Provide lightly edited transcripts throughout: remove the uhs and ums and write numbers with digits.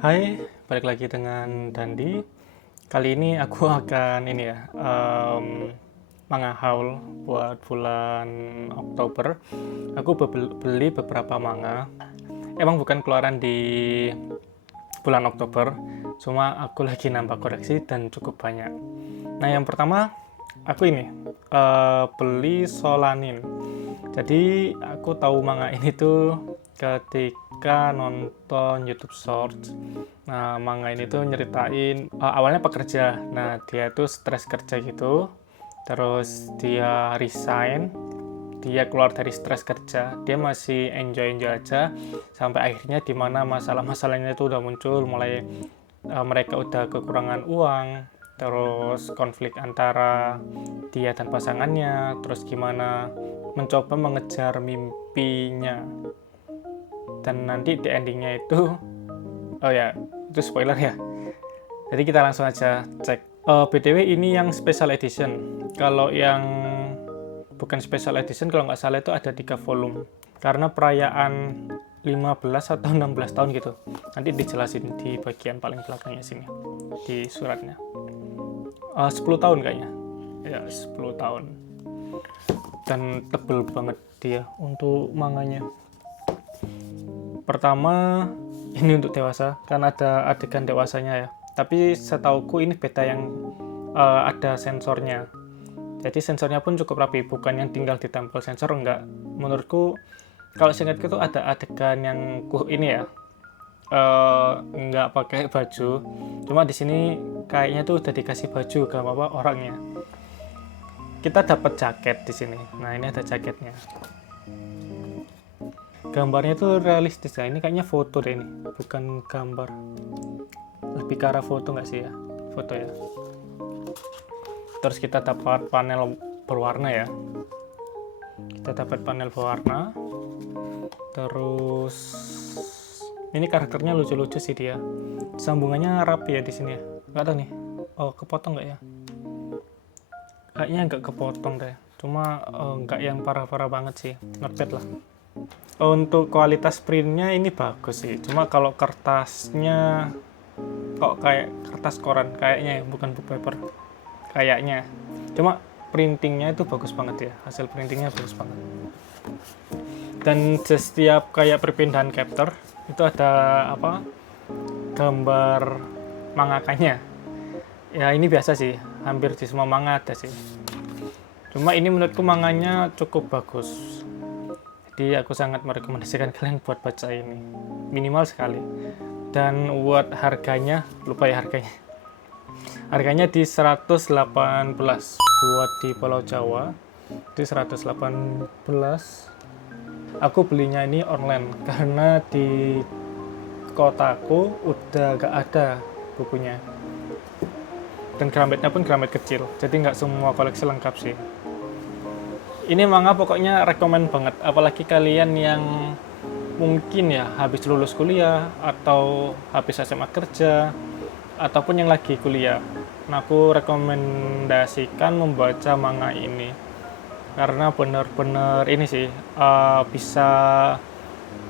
Hai, balik lagi dengan Dandi. Kali ini aku akan manga haul buat bulan Oktober. Aku beli beberapa manga. Emang bukan keluaran di bulan Oktober, cuma aku lagi nambah koleksi dan cukup banyak. Nah, yang pertama aku beli Solanin. Jadi aku tahu manga ini tuh ketika nonton YouTube Shorts. Nah, manga ini tuh nyeritain awalnya pekerja. Nah, dia tuh stres kerja gitu. Terus dia resign. Dia keluar dari stres kerja. Dia masih enjoy-enjoy aja sampai akhirnya dimana masalah-masalahnya itu udah muncul, mulai mereka udah kekurangan uang, terus konflik antara dia dan pasangannya, terus gimana mencoba mengejar mimpinya. Dan nanti di endingnya itu, oh ya, itu spoiler ya. Jadi kita langsung aja cek. BTW ini yang special edition. Kalau yang bukan special edition, kalau nggak salah itu ada 3 volume. Karena perayaan 15 atau 16 tahun gitu. Nanti dijelasin di bagian paling belakangnya sini, di suratnya. 10 tahun kayaknya. Ya, 10 tahun. Dan tebel banget dia untuk manganya. Pertama, ini untuk dewasa, kan ada adegan dewasanya ya. Tapi setauku ini beta yang ada sensornya. Jadi sensornya pun cukup rapi, bukan yang tinggal ditempel sensor, enggak. Menurutku, kalau seingatku tuh ada adegan yang enggak pakai baju. Cuma di sini kayaknya tuh udah dikasih baju ke apa orangnya. Kita dapat jaket di sini. Nah, ini ada jaketnya. Gambarnya tuh realistis ya. Ini kayaknya foto deh ini, bukan gambar. Lebih ke arah foto nggak sih ya? Foto ya. Terus kita dapat panel berwarna ya. Kita dapat panel berwarna. Terus ini karakternya lucu-lucu sih dia. Sambungannya rapi ya di sini ya. Nggak tahu nih. Oh, kepotong nggak ya? Kayaknya nggak kepotong deh. Cuma nggak yang parah-parah banget sih. Not bad lah. Untuk kualitas printnya ini bagus sih. Cuma kalau kertasnya kok kayak kertas koran kayaknya ya, bukan book paper. Kayaknya. Cuma printingnya itu bagus banget ya. Hasil printingnya bagus banget. Dan setiap kayak perpindahan chapter itu ada gambar mangakanya. Ya ini biasa sih, hampir di semua manga ada sih. Cuma ini menurutku manganya cukup bagus. Jadi aku sangat merekomendasikan kalian buat baca ini. Minimal sekali. Dan buat harganya, lupa ya harganya. Harganya di 118 buat di Pulau Jawa. Di 118. Aku belinya ini online karena di kotaku udah gak ada bukunya. Dan Grametnya pun Gramet kecil, jadi nggak semua koleksi lengkap sih. Ini manga pokoknya rekomen banget, apalagi kalian yang mungkin ya habis lulus kuliah atau habis SMA kerja ataupun yang lagi kuliah. Nah, aku rekomendasikan membaca manga ini karena benar-benar ini sih bisa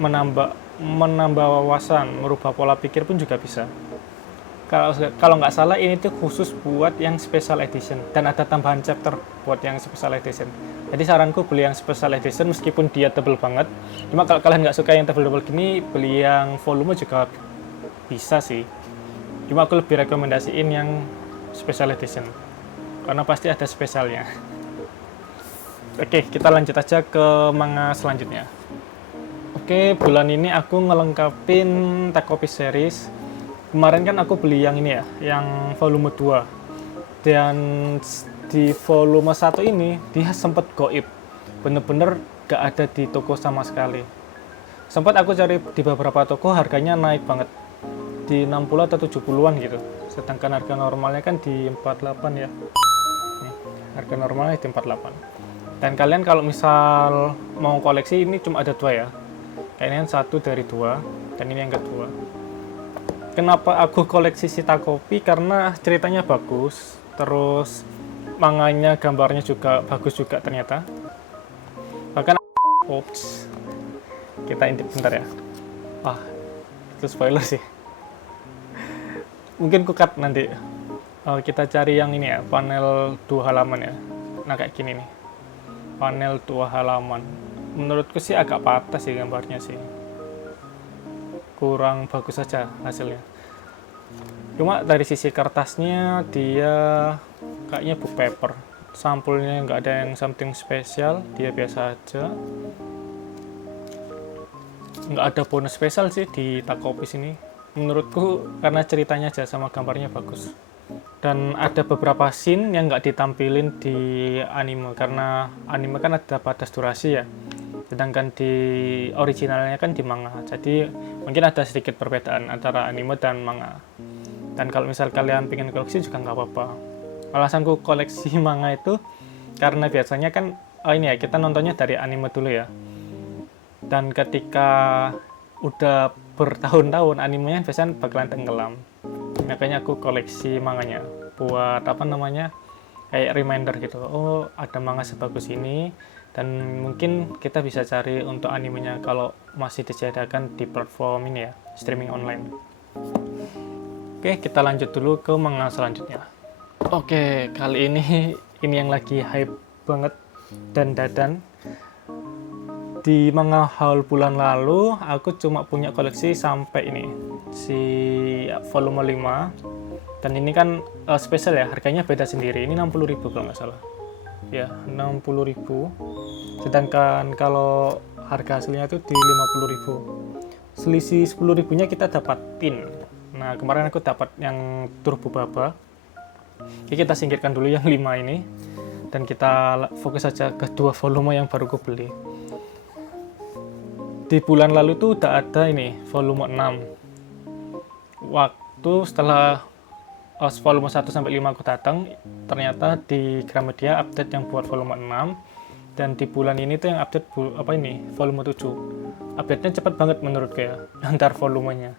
menambah wawasan, merubah pola pikir pun juga bisa. Kalau nggak salah ini tuh khusus buat yang special edition dan ada tambahan chapter buat yang special edition. Jadi saranku beli yang special edition meskipun dia tebel banget. Cuma kalau kalian nggak suka yang tebel-tebel gini, beli yang volume juga bisa sih. Cuma aku lebih rekomendasiin yang special edition karena pasti ada spesialnya. Oke, kita lanjut aja ke manga selanjutnya. Oke, bulan ini aku ngelengkapin Takopi series. Kemarin kan aku beli yang ini ya, yang volume 2. Dan di volume 1 ini dia sempat goib. Bener-bener gak ada di toko sama sekali. Sempat aku cari di beberapa toko, harganya naik banget. Di 60 atau 70-an gitu. Sedangkan harga normalnya kan di 48 ya. Nih, harga normalnya di 48. Dan kalian kalau misal mau koleksi, ini cuma ada 2 ya. Kayaknya 1 dari 2, dan ini yang kedua. Kenapa aku koleksi Shitakopi? Karena ceritanya bagus, terus manganya, gambarnya juga bagus juga ternyata. Bahkan kita intip bentar ya. Itu spoiler sih. mungkin ku cut nanti. Kita cari yang ini ya, panel 2 halaman ya. Nah kayak gini nih, panel 2 halaman. Menurutku sih agak patah sih gambarnya sih, kurang bagus saja hasilnya. Cuma dari sisi kertasnya dia kayaknya book paper, sampulnya nggak ada yang something spesial, dia biasa aja. Nggak ada bonus spesial sih di Takopis ini menurutku, karena ceritanya aja sama gambarnya bagus. Dan ada beberapa scene yang nggak ditampilin di anime, karena anime kan ada batas durasi ya, sedangkan di originalnya kan di manga, jadi mungkin ada sedikit perbedaan antara anime dan manga. Dan kalau misal kalian pengen koleksi juga nggak apa-apa. Alasanku koleksi manga itu karena biasanya kan ini ya, kita nontonnya dari anime dulu ya, dan ketika udah bertahun-tahun animenya biasanya bakalan tenggelam. Makanya aku koleksi manganya buat apa namanya, kayak reminder gitu, oh ada manga sebagus ini, dan mungkin kita bisa cari untuk animenya kalau masih disediakan di platform ini ya, streaming online. Oke, kita lanjut dulu ke manga selanjutnya. Oke, kali ini yang lagi hype banget dan dadan. Di manga haul bulan lalu aku cuma punya koleksi sampai ini, si volume 5, dan ini kan spesial ya, harganya beda sendiri, ini 60.000 kalau nggak salah ya, 60.000, sedangkan kalau harga aslinya itu di 50.000, selisih 10.000 nya kita dapatin. Nah kemarin aku dapat yang Turbo Baba. Oke, kita singkirkan dulu yang 5 ini dan kita fokus saja ke 2 volume yang baru aku beli. Di bulan lalu tuh udah ada ini volume 6. Waktu setelah volume 1 sampai 5 aku datang, ternyata di Gramedia update yang buat volume 6, dan di bulan ini tuh yang update volume 7. Update-nya cepat banget menurutku ya, antar volumenya.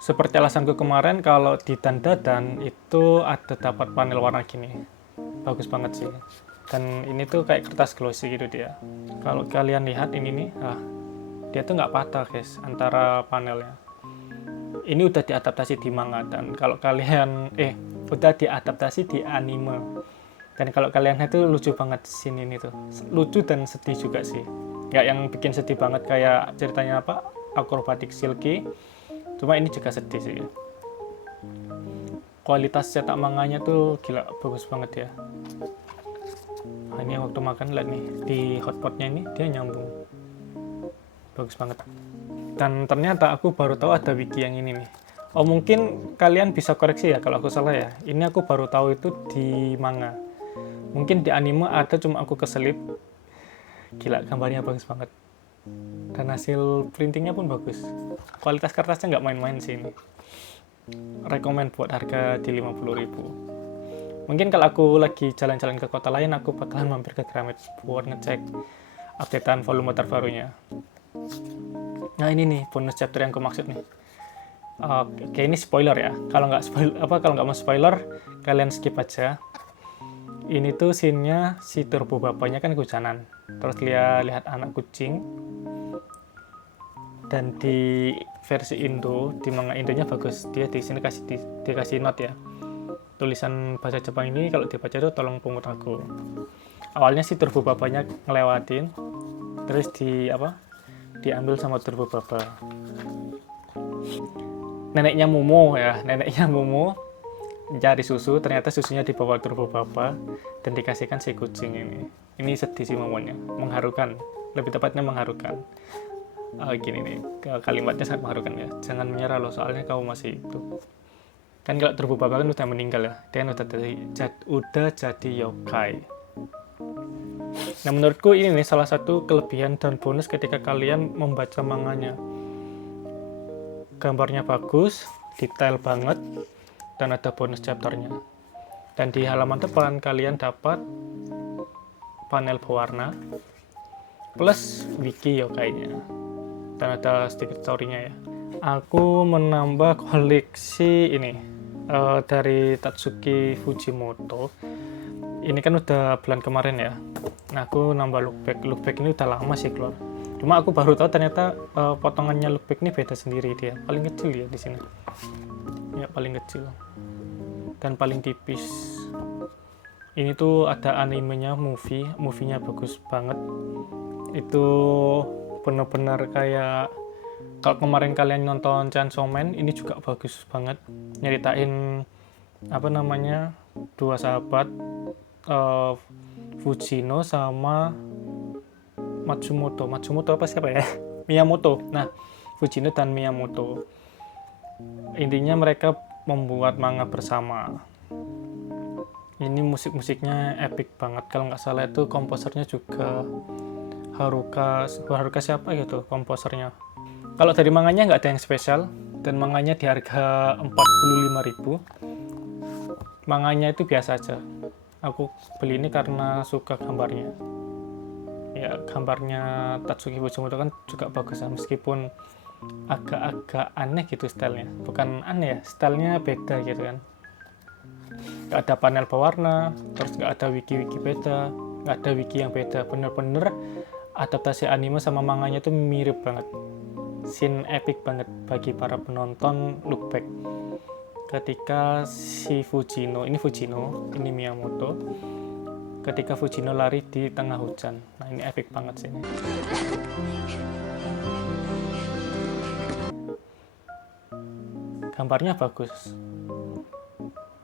Seperti alasanku kemarin, kalau di Dandadan itu ada dapat panel warna gini. Bagus banget sih. Dan ini tuh kayak kertas glossy gitu dia. Kalau kalian lihat ini nih, dia tuh nggak patah guys antara panelnya. Ini udah diadaptasi di manga, dan kalau kalian udah diadaptasi di anime. Dan kalau kalian lihat tuh lucu banget scene ini tuh. Lucu dan sedih juga sih. Nggak yang bikin sedih banget kayak ceritanya Acrobatic Silky. Cuma ini juga sedih sih. Kualitas cetak manganya tuh gila, bagus banget ya. Nah, ini waktu makan lihat nih, di hotpotnya ini dia nyambung. Bagus banget. Dan ternyata aku baru tahu ada wiki yang ini nih. Oh mungkin kalian bisa koreksi ya kalau aku salah ya. Ini aku baru tahu itu di manga. Mungkin di anime ada, cuma aku keselip. Gila, gambarnya bagus banget. Dan hasil printingnya pun bagus. Kualitas kertasnya nggak main-main sih ini. Rekomen buat harga di 50.000. Mungkin kalau aku lagi jalan-jalan ke kota lain, aku bakalan mampir ke Gramet buat ngecek updatean volume terbarunya. Nah ini nih bonus chapter yang aku maksud nih. Oke, ini spoiler ya. Kalau nggak mau spoiler, kalian skip aja. Ini tuh scene-nya si Turbo bapaknya kan kehujanan. Terus dia lihat anak kucing. Dan di versi Indo, di manga Indonya bagus. Dia di sini dikasih note ya. Tulisan bahasa Jepang ini kalau dibaca itu tolong pungut aku. Awalnya si Turbo bapaknya ngelewatin, terus diambil sama Turbo Baba. Neneknya Momo mencari susu, ternyata susunya dibawa Turbo Baba dan dikasihkan si kucing ini. Ini sedih sih momennya, mengharukan, lebih tepatnya mengharukan. Gini nih, kalimatnya sangat mengharukan ya. Jangan menyerah loh, soalnya kamu masih itu. Kan kalau Turbo Baba kan udah meninggal ya, dia kan udah jadi yokai. Nah menurutku ini nih salah satu kelebihan dan bonus ketika kalian membaca manganya. Gambarnya bagus, detail banget, dan ada bonus chapternya. Dan di halaman depan kalian dapat panel pewarna plus wiki yokainya, dan ada sedikit story-nya ya. Aku menambah koleksi ini dari Tatsuki Fujimoto. Ini kan udah bulan kemarin ya. Nah aku nambah lookback ini udah lama sih keluar. Cuma aku baru tahu ternyata potongannya lookback ini beda sendiri, dia paling kecil ya di sini. Ya paling kecil dan paling tipis. Ini tuh ada animenya, movie-nya bagus banget. Itu bener-bener kayak, kalau kemarin kalian nonton Chainsaw Man, ini juga bagus banget. Nyeritain apa namanya, dua sahabat, Fujino sama Matsumoto apa siapa ya? Miyamoto. Nah, Fujino dan Miyamoto. Intinya mereka membuat manga bersama. Ini musik-musiknya epic banget. Kalau nggak salah itu komposernya juga Haruka siapa gitu komposernya. Kalau dari manganya nggak ada yang spesial, dan manganya di harga 45.000. Manganya itu biasa aja. Aku beli ini karena suka gambarnya. Ya, gambarnya Tatsuki Fujimoto kan juga bagus ya, meskipun agak-agak aneh gitu stylenya. Bukan aneh ya, stylenya beda gitu kan. Nggak ada panel pewarna, terus nggak ada wiki-wiki beda, nggak ada wiki yang beda. Bener-bener adaptasi anime sama manganya itu mirip banget. Scene epic banget bagi para penonton look back. Ketika si Fujino, ini Miyamoto, ketika Fujino lari di tengah hujan. Nah, ini epic banget sih. Gambarnya bagus.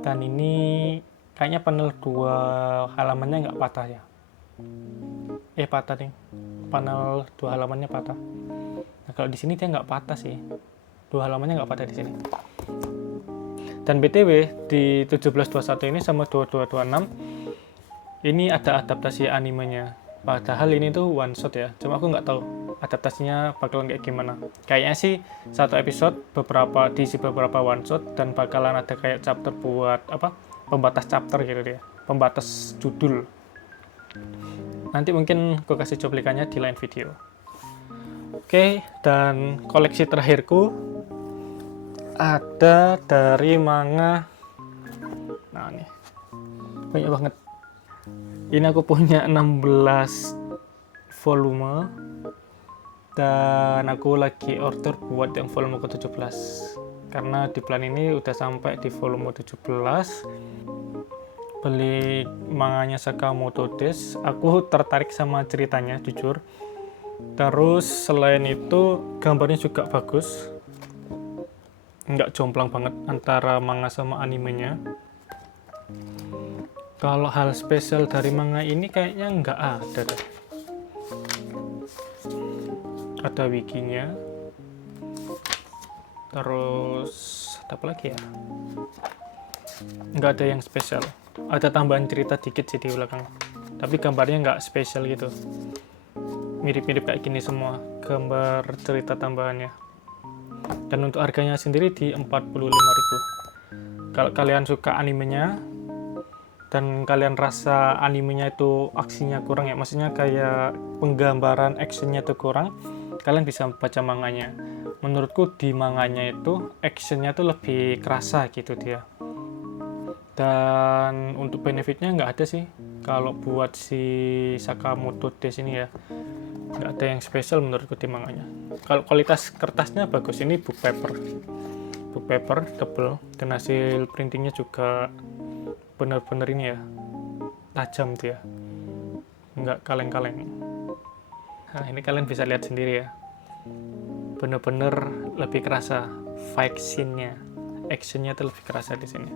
Dan ini kayaknya panel 2 halamannya nggak patah ya. Patah nih. Panel 2 halamannya patah. Nah, kalau di sini dia nggak patah sih. 2 halamannya nggak patah di sini. Dan BTW di 1721 ini sama 2226 ini ada adaptasi animenya. Padahal ini tuh one shot ya. Cuma aku nggak tahu adaptasinya bakalan kayak gimana. Kayaknya sih satu episode diisi beberapa one shot, dan bakalan ada kayak chapter buat apa? Pembatas chapter gitu dia. Pembatas judul. Nanti mungkin aku kasih cuplikannya di lain video. Oke, dan koleksi terakhirku ada dari manga. Nah, nih. Banyak banget. Ini aku punya 16 volume. Dan aku lagi order buat yang volume ke-17. Karena di plan ini udah sampai di volume 17. Beli manganya Sakamoto Days. Aku tertarik sama ceritanya, jujur. Terus selain itu gambarnya juga bagus. Nggak jomplang banget antara manga sama animenya. Kalau hal spesial dari manga ini kayaknya nggak ada deh. Ada wikinya. Terus apa lagi ya? Nggak ada yang spesial. Ada tambahan cerita dikit sih di belakang. Tapi gambarnya nggak spesial gitu. Mirip-mirip kayak gini semua gambar cerita tambahannya. Dan untuk harganya sendiri di 45.000. Kalau kalian suka animenya dan kalian rasa animenya itu aksinya kurang ya, maksudnya kayak penggambaran actionnya itu kurang, kalian bisa baca manganya. Menurutku di manganya itu actionnya tuh lebih kerasa gitu dia. Dan untuk benefitnya nggak ada sih kalau buat si Sakamoto Days ini ya. Nggak ada yang spesial menurutku di manganya. Kalau kualitas kertasnya bagus, ini book paper tebel, dan hasil printingnya juga bener-bener ini ya, tajam dia, nggak kaleng-kaleng. Nah, ini kalian bisa lihat sendiri ya, bener-bener lebih kerasa fight scene-nya, action-nya tuh lebih kerasa di sini.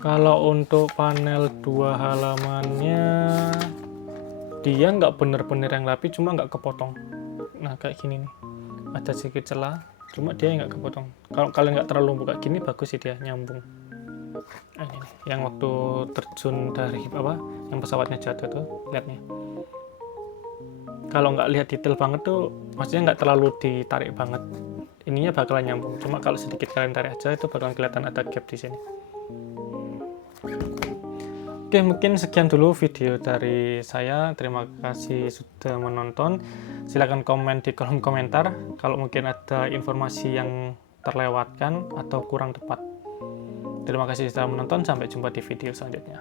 Kalau untuk panel 2 halamannya, dia nggak bener-bener yang rapi, cuma nggak kepotong. Nah, kayak gini nih, ada sedikit celah, cuma dia nggak kepotong. Kalau kalian nggak terlalu buka gini, bagus sih dia, nyambung. Ini nih, yang waktu terjun dari yang pesawatnya jatuh tuh, lihat nih. Kalau nggak lihat detail banget tuh, maksudnya nggak terlalu ditarik banget, ininya bakalan nyambung. Cuma kalau sedikit kalian tarik aja, itu bakalan kelihatan ada gap di sini. Oke, mungkin sekian dulu video dari saya. Terima kasih sudah menonton. Silahkan komen di kolom komentar kalau mungkin ada informasi yang terlewatkan atau kurang tepat. Terima kasih sudah menonton. Sampai jumpa di video selanjutnya.